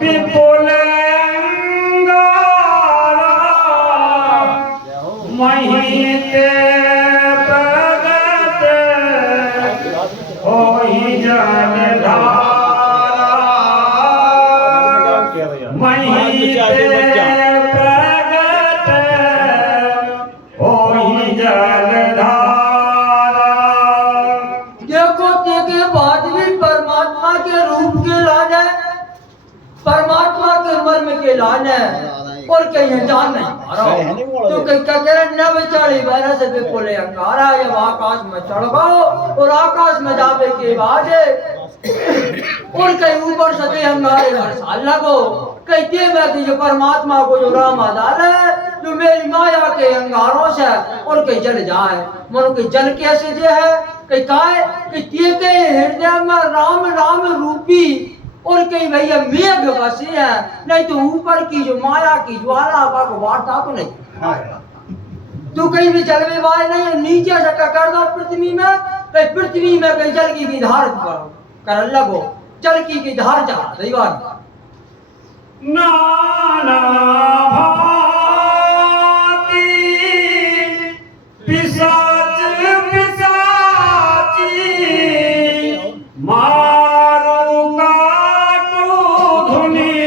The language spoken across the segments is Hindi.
विपुल अंगारा महित प्रगट होई जलधारा महित प्रगट होई जलधारा। देखो के बाद भी परमात्मा के रूप के लान है, परमात्मा के मर्म के लान है, और कहीं जान नहीं तो कहीं क्या कह रहे न बेचारी वैरा से विपुल अंगारा जब आकाश में चढ़ गो और आकाश में जावे के बाद और कहीं ऊपर सभी अंगारे बरसा लगो कहते मैं कि जो परमात्मा को जो राम डाल है जो मेरी माया के अंगारों से और कहीं जल जाए मनो के जल कैसे जे है कहीं काहे कि ते के हृदय में राम राम रूपी और कहीं भैया मेघ बसे है नहीं तो ऊपर की जो माया की ज्वाला को वार्ता तो नहीं तू कहीं भी जल में वाय नहीं नीचे से कर दो पृथ्वी में कहीं जल की धार कर लगो जल की धार जा दैवान नाना भांति पिशाच पिशाची मारू काटू धुनी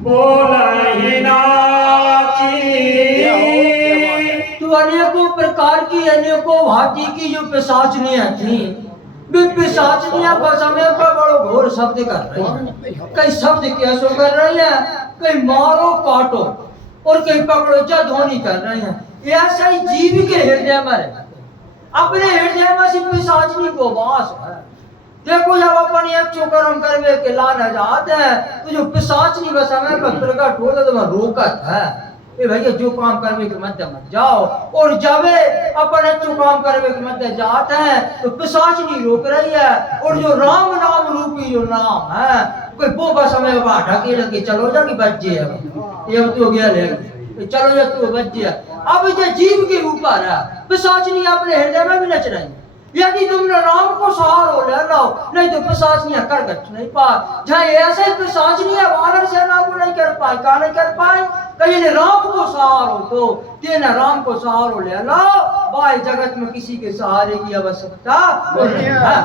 बोलहि नाची। तू अनेकों प्रकार की अनेकों भांति की जो पिशाचनियां थी पिशाचनियां पर समय पर बड़ो घोर शब्द कर रही है कई शब्द कैसो कर रही है कई मारो काटो और कई पकड़ो जधोनी कर रही है ऐसा ही जीव के हृदय में है अपने हृदय में सिर्फ पिशाचनी को वास है। देखो जब अपन एक चुकरम करवे के लान जाते हैं तो जो पिशाचनी व समय पर प्रकट होता तो वह रोकत है ए भैया जो काम करवे के मध्य मत जाओ और जबे अपन अच्छो काम करवे के मध्य जाते हैं तो पिशाचनी रोक रही है और जो राम नाम रूपी जो नाम है कोई बोबा समय बा ढके ढके चलो जा कि बच्चे है ये तो गया ले चलो जा तू बच्चे अब ये जीव के ऊपर है पिशाचनी अपने हृदय में भी नच रही है यदि तुमने राम को सहारो ले लो नहीं तो पिशाचनियां कर गच नहीं पाए जहाँ ऐसे पिशाचनियां वानर सेना को नहीं कर पाए का नहीं कर पाए कहीं ने राम को सहारो तो तेना राम को सहारो ले लो भाई जगत में किसी के सहारे की आवश्यकता नहीं है।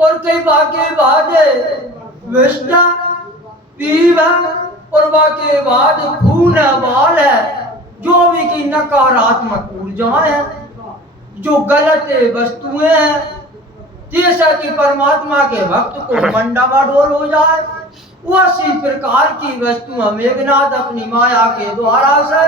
और कई बाकी बाजे विष्णा पीवा और बाकी बाद खून बाल है जो भी की नकारात्मक ऊर्जाएं हैं जो गलत वस्तुएं हैं जैसा कि परमात्मा के भक्त को मंडामाडोल हो जाए उसी प्रकार की वस्तु मेघनाथ अपनी माया के द्वारा से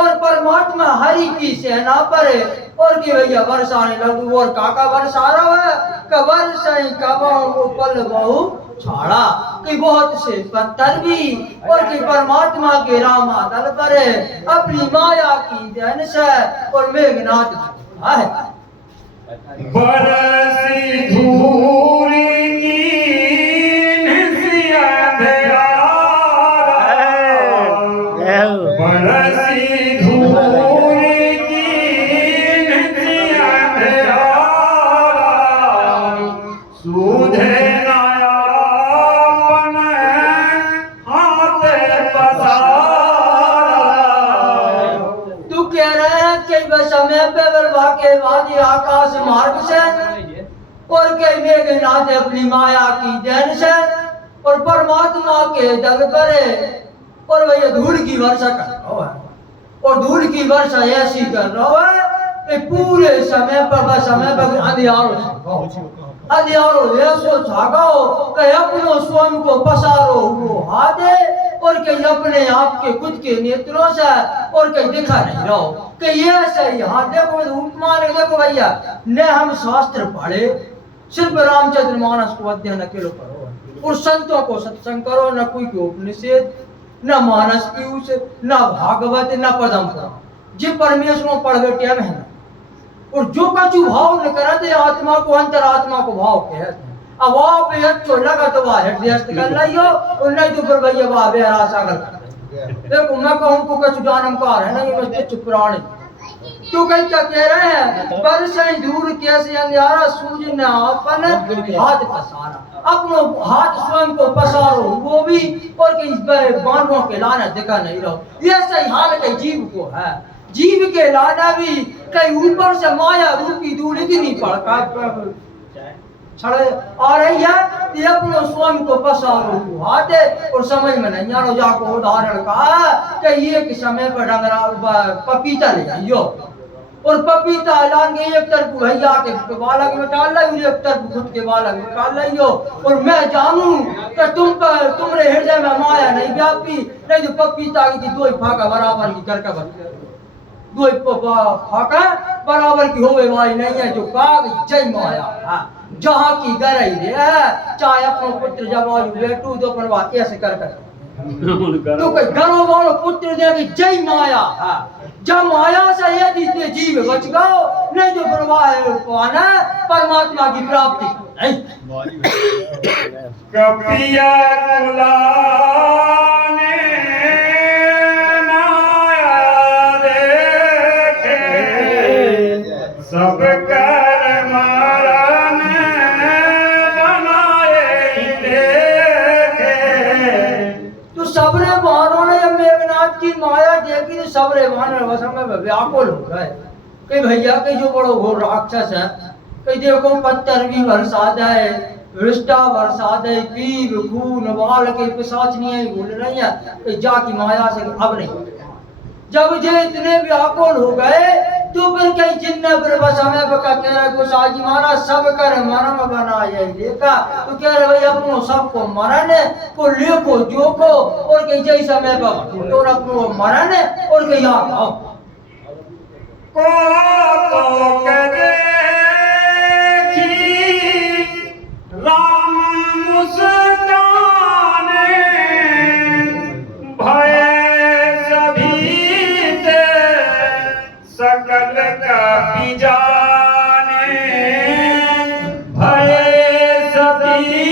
और परमात्मा हरि की सेना पर है और कि भैया बरसाने लगू और काका बरसा रहा है कबर सही कबाऊ पल बहु छाड़ा कि बहुत से पत्थर भी और कि परमात्मा के रामा दल पर है अपनी माया की देन से और मेघनाथ है बरसी धूरी की नसिया दया बरसी धूरी की नसिया दया सूधे नायापन हाथ पसारा। तू कह रहे हैं कि बस समय पे बर्बा के बाद आकाश मार्ग से और कई मेघनाथ अपनी माया की देन से और परमात्मा के दल पर और भैया धूल की वर्षा कर रहा है और धूल की वर्षा ऐसी कर रहा है कि पूरे समय पर बस समय पर अंधियारो ऐसो छागाओ कि अपनो स्वयं को पसारो वो हाथे और कहीं अपने आप के खुद के नेत्रों से और कहीं दिखा नहीं रहो कि ये सही हाँ देखो उपमा ने देखो भैया ने हम शास्त्र पढ़े सिर्फ रामचंद्र मानस को अध्ययन अकेलो करो और संतों को सत्संग करो न कोई के उपनिषद न मानस पीयूष न भागवत न पदम पुराण जी परमेश्वर पढ़ बैठे है और जो कछु भाव न करते आत्मा को अंतरात्मा को भाव कहते हैं। अब वहाँ पे अच्छो लगा तो वह हृदयस्थ कर लियो और नहीं तो फिर भैया वहाँ बेहरा सागर कर। देखो मैं कहूँ को कछु जानकार है ना ये मैं चुप प्राणी तो कहीं क्या कह रहे हैं पर से दूर कैसे अंधियारा सूझ न अपन हाथ पसारा अपनो हाथ स्वयं को पसारो वो भी और कहीं बानरों के लाना दिखा नहीं रहो ये सही हाल कहीं जीव को है जीव के लाना भी कहीं ऊपर से माया रूपी दूर इतनी पड़का छड़े आ रही है ये अपने स्वयं को पसारो हाथ और समझ में नहीं आ रहा जाको उदाहरण का कि ये के समय पर डंगरा पपीता ले जाइयो और पपीता ऐलान के एक तरफ भैया के बालक में डाल लाई एक तरफ खुद के बालक में डाल लाइयो और मैं जानूं कि तुम्हारे हृदय में माया नहीं व्यापी नहीं तो पपीता की दो ही फाका बराबर की करके बन दो फाका बराबर की होवे वाली नहीं है जो काग जय माया हाँ जहाँ की गरई रे चाहे अपनो पुत्र जब बेटू तो परवा ऐसे कर तो कोई घरों वालों पुत्र देगी जय माया हाँ जब माया से यदि जीव बच गओ नहीं जो प्रवाह पाना परमात्मा की प्राप्ति नहीं कपिया कुलाने माया देखे सब कर मरण बनाए देखे तो सबरे वानरों ने जब मेघनाथ की माया देखी तो सबरे वानर वसम में व्याकुल हो गए कि भैया के जो बड़ो घोर राक्षस है कि देखो पत्थर भी बरसा दे विष्टा बरसा दे पीर खून बाल के पिशाचनियां भूल रही है कि जाकी माया से अब नहीं जब जे इतने व्याकुल हो गए तो फिर कई जिन्न पर समय बका कह रहा को साजी महाराज सब कर मरम बनाए देखा तो कह रहे भाई अपनो सबको मरण को लेको जो को और कई जय समय पर और अपनो मरण और कई आओ को तो करे राम मुस्काने भय सभी ते सकल का जाने भय सभी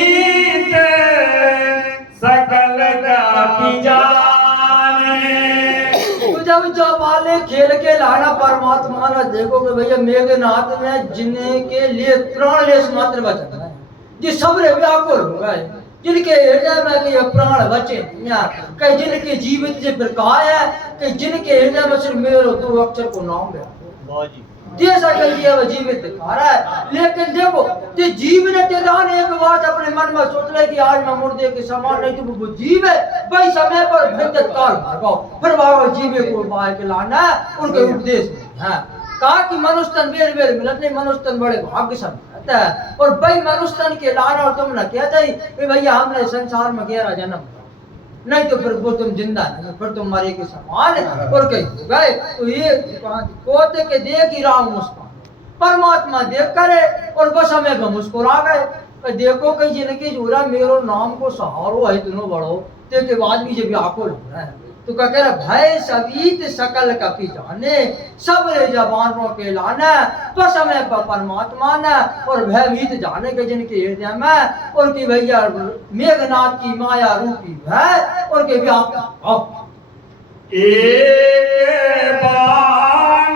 ते सकल का जाने जब जब वाले खेल के लाना परमात्मा ने देखो कि भैया मेघनाथ में जिन्हें के लिए प्राण लेश मात्र बचा है जो सबरे व्याकुल हो गए जिनके हृदय में के प्राण बचे कई जिनके जीवित से प्रकाश है कि जिनके हृदय में सिर्फ मेरे दो अक्षर को नाम है जैसा कह दिया वह जीवित दिखा रहा है लेकिन देखो ते जीव ने तेदान एक बात अपने मन में सोच ले कि आज मैं मुर्दे के समान नहीं तो वो जीव है भाई समय पर भयंकर काल भागो फिर बाबा जीवे को बाहर के लाना उनके उपदेश है कहा कि मनुष्य तन बेर बेर मिलत नहीं मनुष्य तन बड़े भाग्य सब रहता है और भाई मनुष्य तन के लाना और तुम ना कहते ही भैया हमने संसार में गहरा जन्म नहीं तो फिर वो तुम जिंदा नहीं फिर तुम मरे के समान और कहीं हो गए तो ये कोते के देख ही राम मुस्कान परमात्मा देख करे और बस हमें मुस्कुरा गए देखो कहीं जिनके जोरा मेरो नाम को सहारो है दोनों बड़ो ते के बाद भी जब व्याकुल हो रहा है तो क्या कह रहा भय सवीत सकल कपि जाने सब रे जवानों के लाना तो समय पर परमात्मा ने और भयभीत जाने के जिनके हृदय में और की भैया मेघनाथ की माया रूपी भय और के व्याप्त एक बाण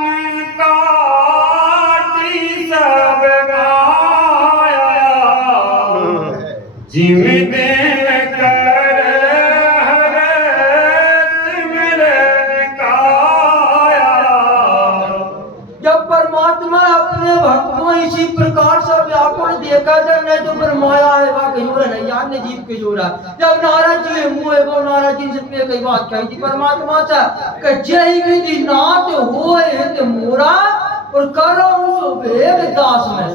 काटी सब गाया जिम दिन कर परमात्मा अपने भक्तों इसी प्रकार से व्याकुल देखा जब नहीं तो फिर माया है वह कजोरा नहीं अन्य जीव के जोरा जब नाराज जी मुंह है वो नाराज जी से कई बात कही थी परमात्मा से कि जय विधि नाथ होए हित मोरा और करो सो भेद दास में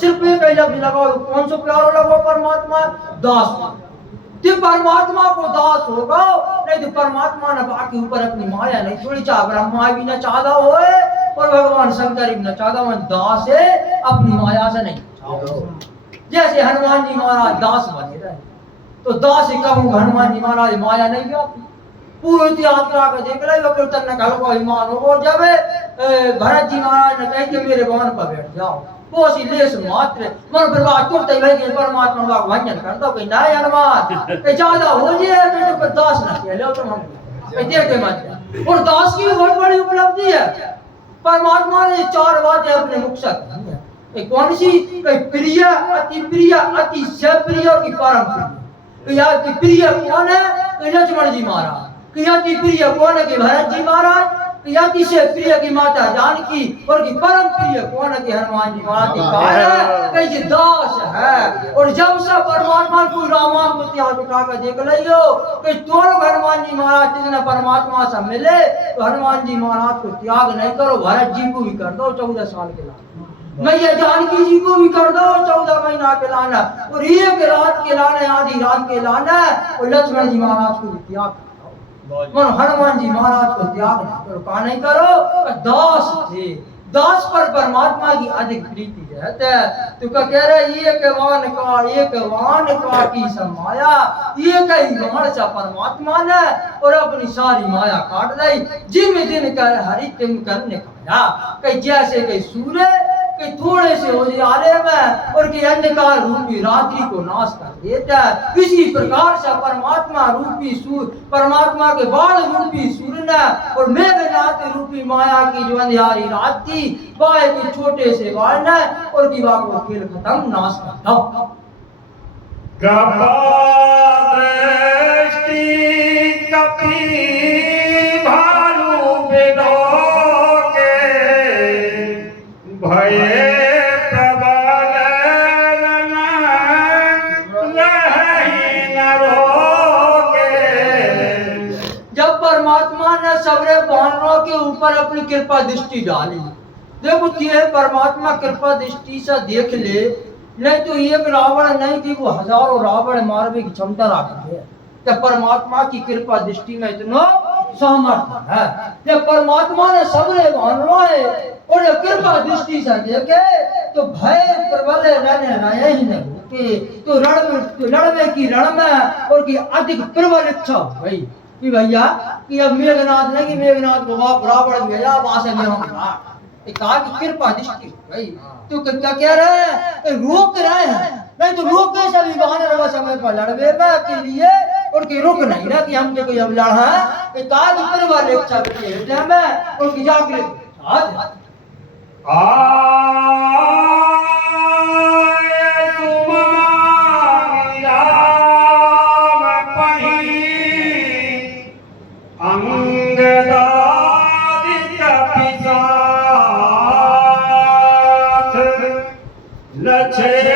सिर्फ एक लफ्ज लगाओ कौन सा प्यारो लगो परमात्मा दास ते परमात्मा को दास होगा नहीं तो परमात्मा ने बाकी ऊपर अपनी माया नहीं छोड़ी चाह ब्रह्मा भी न चाहता होए और भगवान शंकर भी न चाहता मैं दास है अपनी माया से नहीं जैसे हनुमान जी महाराज दास बने रहे तो दास ही कहूँ हनुमान जी महाराज माया नहीं व्यापी पूरे इतिहास करा के देख ले फिर तन्ने घर को ईमान हो जावे भरत जी महाराज ने कह के मेरे भवन पर बैठ जाओ वो सी लेस मात्र मन पर बात तुरते भाई के परमात्मा का भजन कर दो कहीं ना हनुमान के ज्यादा हो जाए बेटे पर दास ना कह लो तुम हम देख के मत और दास की बहुत बड़ी उपलब्धि है परमात्मा ने चार बातें अपने मुख से कही है एक कौन सी प्रिय अति प्रिय की परम प्रिय या कि प्रिय कौन है लक्ष्मण जी महाराज कि प्रिय कौन है कि भरत जी महाराज कि से प्रिय की माता जानकी और की परम प्रिय कौन है कि हनुमान जी महाराज की कौन है कि ये दास है और जब से परमात्मा को रामायण को त्याग उठा कर देख लियो कि दोनों हनुमान जी महाराज जितने परमात्मा से मिले तो हनुमान जी महाराज को त्याग नहीं करो भरत जी को भी कर दो 14 साल के लाना मैया जानकी जी को भी कर दो 14 महीना के लाना और एक रात के लाने आधी रात के लाना और लक्ष्मण जी महाराज को भी त्याग मन हनुमान जी महाराज को त्याग नहीं करो का नहीं करो दास थे दास पर परमात्मा की अधिक प्रीति रहता है तो क्या कह रहे एक वान का की समाया एक ही गमन सा परमात्मा ने और अपनी सारी माया काट दी जिम दिन कर हरि तिम करने खाया कहीं जैसे कहीं सूर्य कि थोड़े से उजियारे में और कि अंधकार रूपी रात्रि को नाश कर देता है इसी प्रकार से परमात्मा रूपी सूर्य परमात्मा के बाल रूपी सूर्य ने और मेघनाथ रूपी माया की जो अंधियारी रात थी वह एक छोटे से बाल ने और की बात को खेल खत्म नाश कर दो सबरे वानरों के ऊपर अपनी कृपा दृष्टि डाली देखो ये परमात्मा कृपा दृष्टि से देख ले नहीं तो एक रावण नहीं कि वो हजारों रावण मारने की क्षमता रखती है तो परमात्मा की कृपा दृष्टि में इतना सामर्थ्य है जब परमात्मा ने सबरे वानरों और जब कृपा दृष्टि से देखे तो भय प्रबल रहने रहे ही नहीं होते तो रण में की रण में और की अधिक प्रबल इच्छा हो गई कि भैया कि अब मेघनाथ ने कि मेघनाथ को रावण भेजा वहां से मैं होगा एक कहा कि कृपा दृष्टि भाई तो क्या कह रहे हैं रोक रहे हैं नहीं तो रोक के सभी बहाने रवा समय पर लड़वे के लिए और कि रुक नहीं ना कि हमसे कोई अब लड़ा है एक कहा कि कृपा इच्छा के हृदय में और कि जागृत लछे